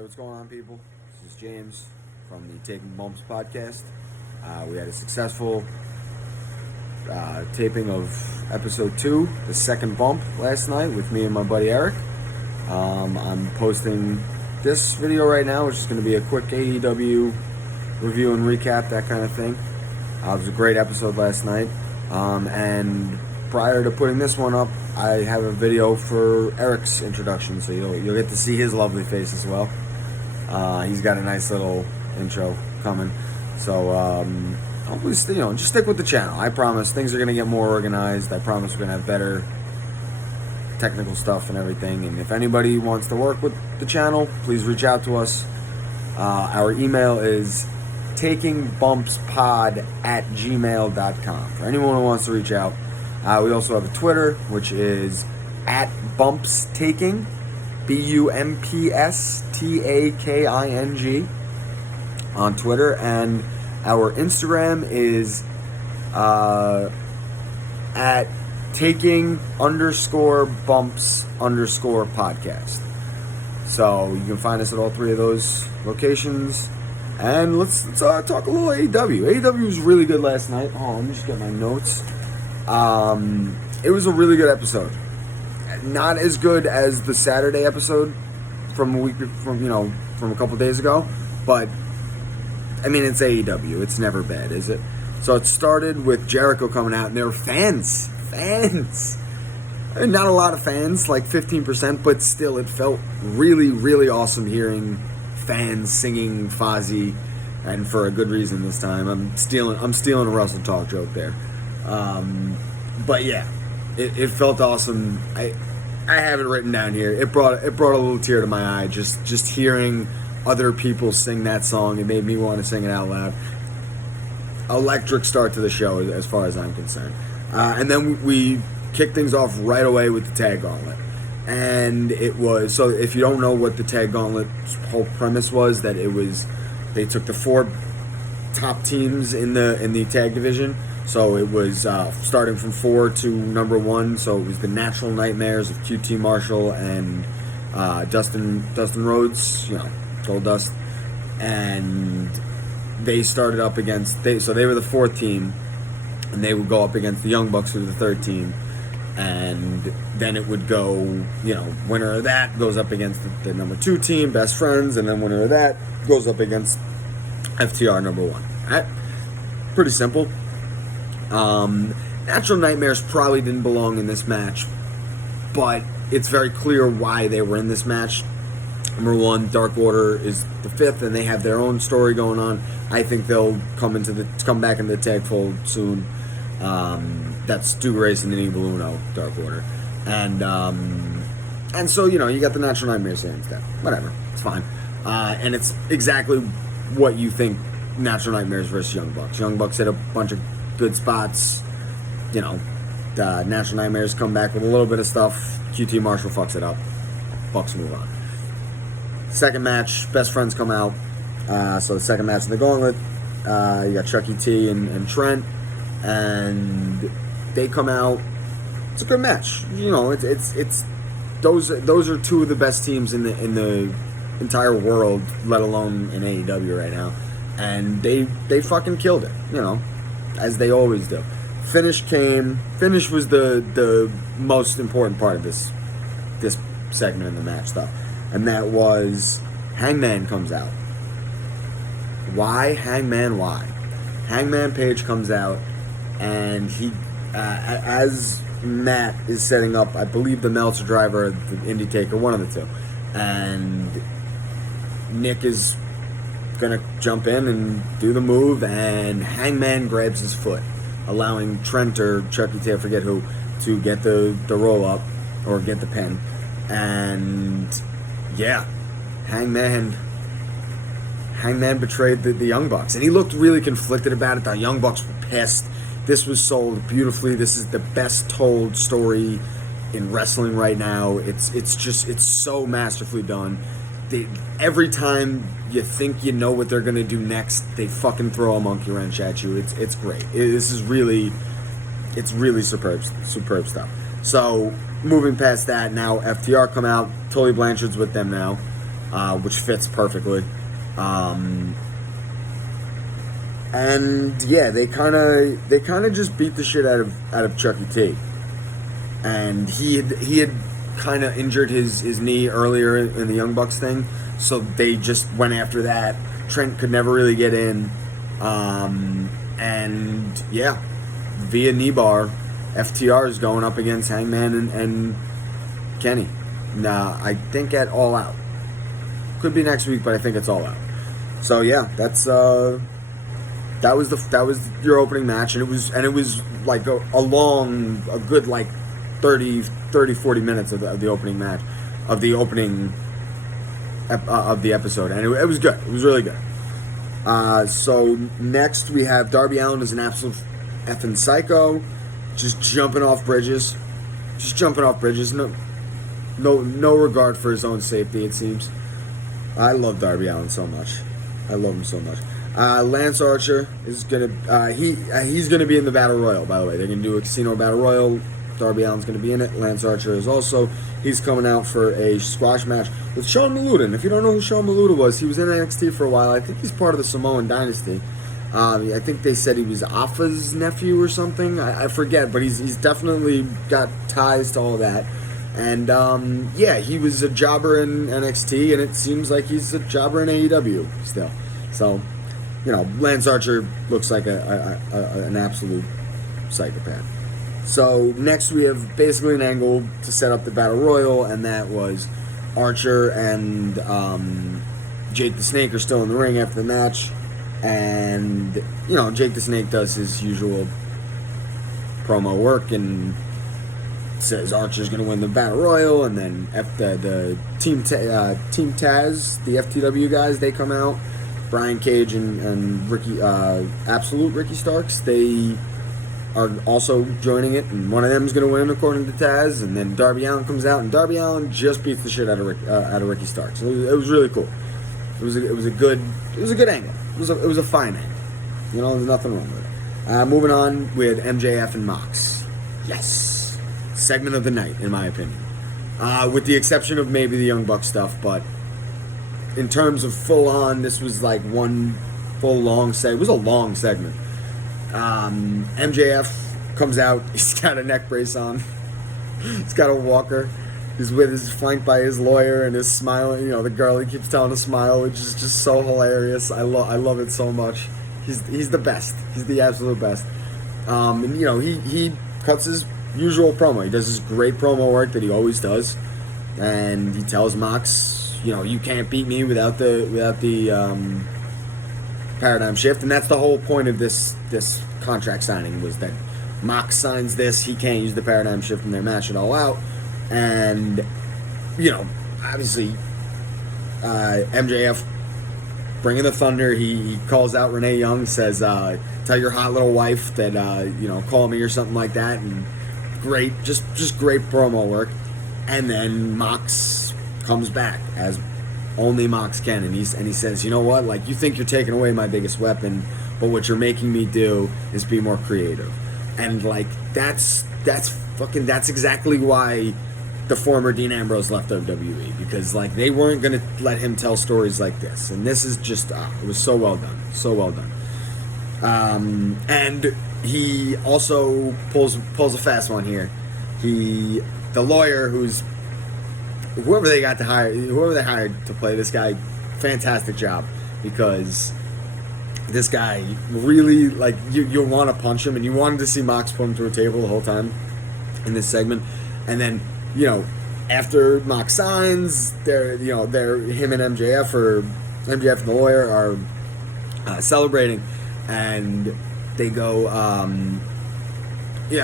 What's going on, people? This is James from the Taking Bumps podcast. We had a successful taping of episode 2, the second bump, last night with me and my buddy Eric. I'm posting this video right now, which is going to be a quick AEW review and recap, that kind of thing. It was a great episode last night. And prior to putting this one up, I have a video for Eric's introduction, so you'll get to see his lovely face as well. He's got a nice little intro coming, so hopefully, just stick with the channel. I promise things are gonna get more organized. I promise we're gonna have better technical stuff and everything. And if anybody wants to work with the channel, please reach out to us. Our email is takingbumpspod@gmail.com for anyone who wants to reach out. We also have a Twitter, which is @bumpstaking, BUMPSTAKING on Twitter, and our Instagram is @taking_bumps_podcast. So you can find us at all three of those locations. And let's talk a little AEW. AEW was really good last night. Oh, let me just get my notes. It was a really good episode. Not as good as the Saturday episode from a couple days ago, but I mean, it's AEW. It's never bad, is it? So it started with Jericho coming out, and there were fans. I mean, not a lot of fans, like 15%, but still, it felt really, really awesome hearing fans singing Fozzy, and for a good reason this time. I'm stealing a Russell Talk joke there. But yeah, it felt awesome. I have it written down here. It brought a little tear to my eye just hearing other people sing that song. It made me want to sing it out loud. Electric start to the show as far as I'm concerned. And then we kicked things off right away with the tag gauntlet. And it was, so if you don't know what the tag gauntlet's whole premise was, that it was, they took the 4 top teams in the tag division. So it was starting from 4 to number 1. So it was the Natural Nightmares of QT Marshall and Dustin Rhodes, Goldust, and they started up against. So they were the 4th team, and they would go up against the Young Bucks, who were the 3rd team, and then it would go, winner of that goes up against the number 2 team, Best Friends, and then winner of that goes up against FTR number 1. All right? Pretty simple. Natural Nightmares probably didn't belong in this match, but it's very clear why they were in this match. Number 1, Dark Order is the 5th, and they have their own story going on. I think they'll come back into the tag fold soon. That's Stu Grayson and Evil Uno, Dark Order, and so you got the Natural Nightmares here instead. Whatever, it's fine, and it's exactly what you think. Natural Nightmares versus Young Bucks. Young Bucks hit a bunch of good spots. The Natural Nightmares come back with a little bit of stuff. QT Marshall fucks it up. Bucks move on. Second match, Best Friends come out. So the second match in the gauntlet, you got Chucky T and Trent, and they come out. It's a good match. It's those are 2 of the best teams in the entire world, let alone in AEW right now, and they fucking killed it. As they always do. Finish was the most important part of this segment in the match, though, and that was Hangman comes out. Why Hangman? Why? Hangman Page comes out, and he, as Matt is setting up, I believe the Meltzer driver, the Indie Taker, one of the 2, and Nick is gonna jump in and do the move, and Hangman grabs his foot, allowing Trent or Chucky T, I forget who, to get the roll up or get the pin. And yeah, Hangman betrayed the Young Bucks, and he looked really conflicted about it. The Young Bucks were pissed. This was sold beautifully. This is the best told story in wrestling right now. It's so masterfully done. Every time you think you know what they're going to do next, they fucking throw a monkey wrench at you. It's great. It's really superb stuff. So, moving past that, now FTR come out. Tully Blanchard's with them now. which fits perfectly. And yeah, they kind of just beat the shit out of Chucky T. And he had kind of injured his knee earlier in the Young Bucks thing, so they just went after that. Trent could never really get in, and yeah, via knee bar, FTR is going up against Hangman and Kenny. Nah, I think at All Out. Could be next week, but I think it's All Out. So yeah, that was your opening match, and it was like a good like 30, 40 minutes of the opening match, of the opening of the episode, and it was good. It was really good. So next we have Darby Allin as an absolute effing psycho, just jumping off bridges. No regard for his own safety, it seems. I love Darby Allin so much. I love him so much. Lance Archer is gonna he's gonna be in the Battle Royal. By the way, they're gonna do a Casino Battle Royal. Darby Allin's gonna be in it. Lance Archer is also. He's coming out for a squash match with Sean Maluda. If you don't know who Sean Maluda was, he was in NXT for a while. I think he's part of the Samoan Dynasty. I think they said he was Alpha's nephew or something. I forget, but he's definitely got ties to all that. And yeah, he was a jobber in NXT, and it seems like he's a jobber in AEW still. So, you know, Lance Archer looks like an absolute psychopath. So next we have basically an angle to set up the Battle Royal, and that was Archer and Jake the Snake are still in the ring after the match. And, you know, Jake the Snake does his usual promo work and says Archer's going to win the Battle Royal. And then the Team Taz, the FTW guys, they come out. Brian Cage and Ricky, Absolute Ricky Starks, they are also joining it, and one of them is going to win according to Taz. And then Darby Allin comes out, and Darby Allin just beats the shit out of Ricky Starks. It was really cool. It was a good angle. It was a fine angle. You know, there's nothing wrong with it. Moving on, we had MJF and Mox. Yes, segment of the night, in my opinion. With the exception of maybe the Young Bucks stuff, but in terms of full on, this was like one full long segment. It was a long segment. MJF comes out. He's got a neck brace on. He's got a walker. He's flanked by his lawyer and his smiling. You know, the girl he keeps telling to smile, which is just so hilarious. I love it so much. He's the best. He's the absolute best. And you know, he cuts his usual promo. He does his great promo work that he always does, and he tells Mox, you know, you can't beat me without the paradigm shift. And that's the whole point of this contract signing, was that Mox signs this, he can't use the paradigm shift in their match at All Out. And, you know, obviously MJF bringing the thunder, he calls out Renee Young, says tell your hot little wife that you know, call me or something like that. And great, just great promo work. And then Mox comes back as only Mox can, and he says, you know what, like, you think you're taking away my biggest weapon, but what you're making me do is be more creative. And like, that's exactly why the former Dean Ambrose left WWE, because like, they weren't gonna let him tell stories like this, and this is just it was so well done. And he also pulls a fast one here. The lawyer, whoever they hired to play this guy, fantastic job, because this guy really, like, you want to punch him, and you wanted to see Mox put him through a table the whole time in this segment. And then, you know, after Mox signs, him and MJF and the lawyer are celebrating, and they go,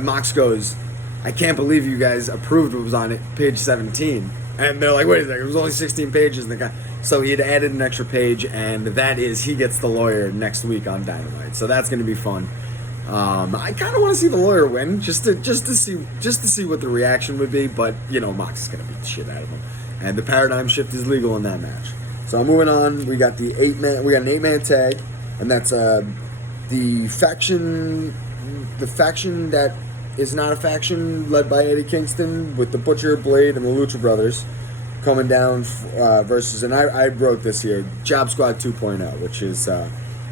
Mox goes, I can't believe you guys approved what was on it, page 17. And they're like, wait a second, it was only 16 pages. And the guy, so he had added an extra page, and that is, he gets the lawyer next week on Dynamite. So that's going to be fun. I kind of want to see the lawyer win, just to see what the reaction would be. But you know, Mox is going to beat the shit out of him, and the paradigm shift is legal in that match. So moving on, we got an 8-man tag, and that's the faction that is not a faction, led by Eddie Kingston, with the Butcher, Blade, and the Lucha Brothers. coming down versus, and I wrote this here, Job Squad 2.0, which is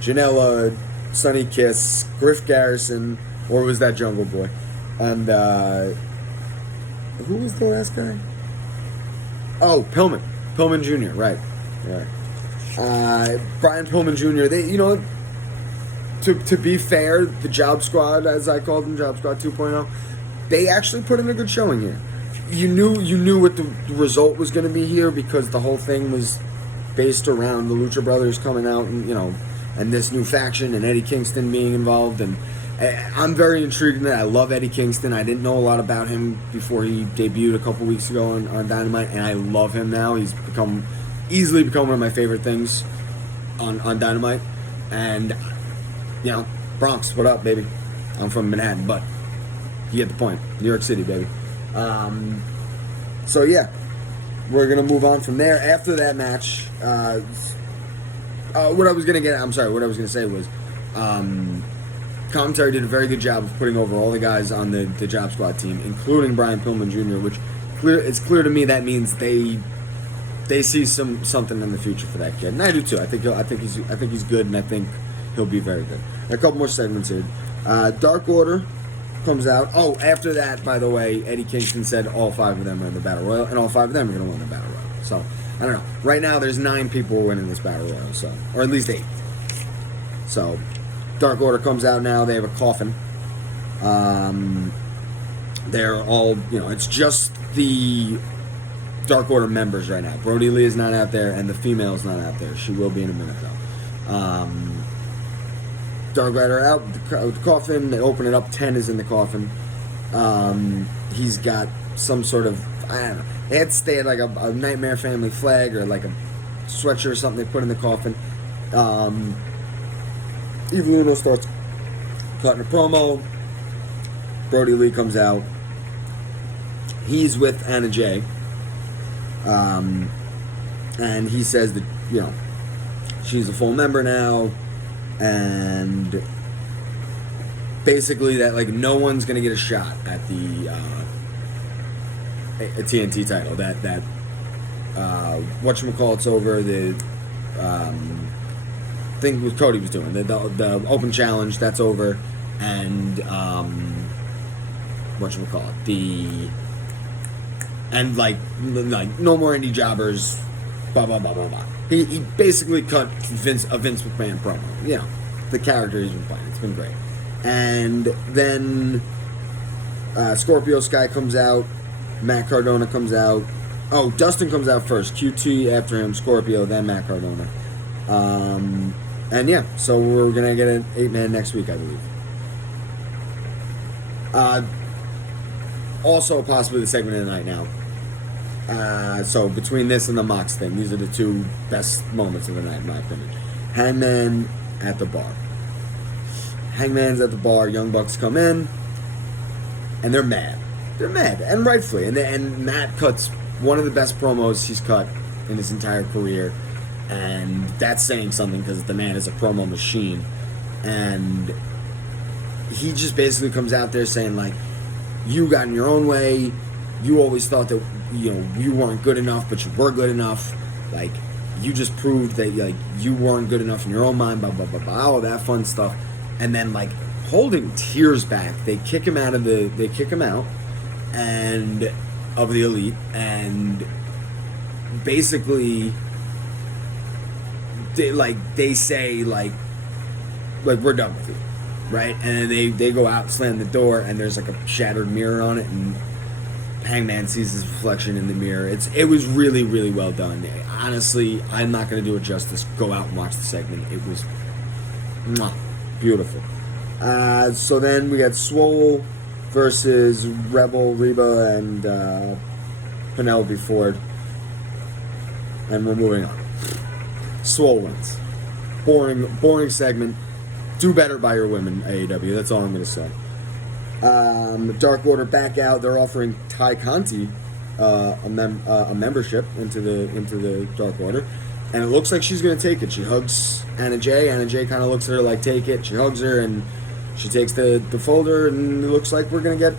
Janela, Sonny Kiss, Griff Garrison, or was that Jungle Boy? And who was the last guy? Oh, Pillman Jr. Right. Brian Pillman Jr. They, to be fair, the Job Squad, as I called them, Job Squad 2.0, they actually put in a good showing here. You knew what the result was going to be here because the whole thing was based around the Lucha Brothers coming out and and this new faction and Eddie Kingston being involved, and I'm very intrigued in that. I love Eddie Kingston. I didn't know a lot about him before he debuted a couple weeks ago on Dynamite, and I love him now. He's easily become one of my favorite things on Dynamite. And Bronx, what up, baby? I'm from Manhattan, but you get the point. New York City, baby. So yeah, we're gonna move on from there. After that match, what I was gonna say was, commentary did a very good job of putting over all the guys on the Job Squad team, including Brian Pillman Jr., which it's clear to me that means they see something in the future for that kid, and I do too. I think he's good, and I think he'll be very good. A couple more segments here. Dark Order comes out. Oh, after that, by the way, Eddie Kingston said all 5 of them are in the Battle Royal, and all 5 of them are going to win the Battle Royal. So, I don't know. Right now, there's 9 people winning this Battle Royal, so, or at least 8. So, Dark Order comes out now. They have a coffin. They're all, it's just the Dark Order members right now. Brody Lee is not out there, and the female's not out there. She will be in a minute, though. Dark Rider out with the coffin. They open it up. 10 is in the coffin. He's got some sort of, I don't know. They had like a Nightmare Family flag or like a sweatshirt or something they put in the coffin. Evil Uno starts cutting a promo. Brody Lee comes out. He's with Anna Jay. And he says that, she's a full member now. And basically that, like, no one's going to get a shot at the TNT title. That whatchamacallit's over. The thing with Cody was doing. The open challenge, that's over. And whatchamacallit. And, like, no more indie jobbers, blah, blah, blah, blah, blah. He basically cut a Vince McMahon promo. The character he's been playing. It's been great. And then Scorpio Sky comes out. Matt Cardona comes out. Oh, Dustin comes out first. QT after him. Scorpio, then Matt Cardona. And yeah, so we're going to get an 8-man next week, I believe. Also, possibly the segment of the night now. So between this and the Mox thing, these are the 2 best moments of the night, in my opinion. Hangman at the bar. Hangman's at the bar. Young Bucks come in, and they're mad. They're mad, and rightfully. And Matt cuts one of the best promos he's cut in his entire career, and that's saying something because the man is a promo machine. And he just basically comes out there saying, like, you got in your own way. You always thought that, you weren't good enough, but you were good enough. Like, you just proved that, like, you weren't good enough in your own mind, blah, blah, blah, blah, all that fun stuff. And then, like, holding tears back, they kick him out, and of the Elite, and basically, they say, like, we're done with you. Right? And they go out, slam the door, and there's like a shattered mirror on it, and Hangman sees his reflection in the mirror. It was really, really well done. Honestly, I'm not going to do it justice. Go out and watch the segment. It was beautiful. So then we got Swole versus Rebel, Reba, and Penelope Ford. And we're moving on. Swole wins. Boring segment. Do better by your women, AEW. That's all I'm going to say. Dark Order back out. They're offering Ty Conti a membership into the Dark Order, and it looks like she's going to take it. She hugs Anna Jay. Anna Jay kind of looks at her like, take it. She hugs her, and she takes the folder, and it looks like we're going to get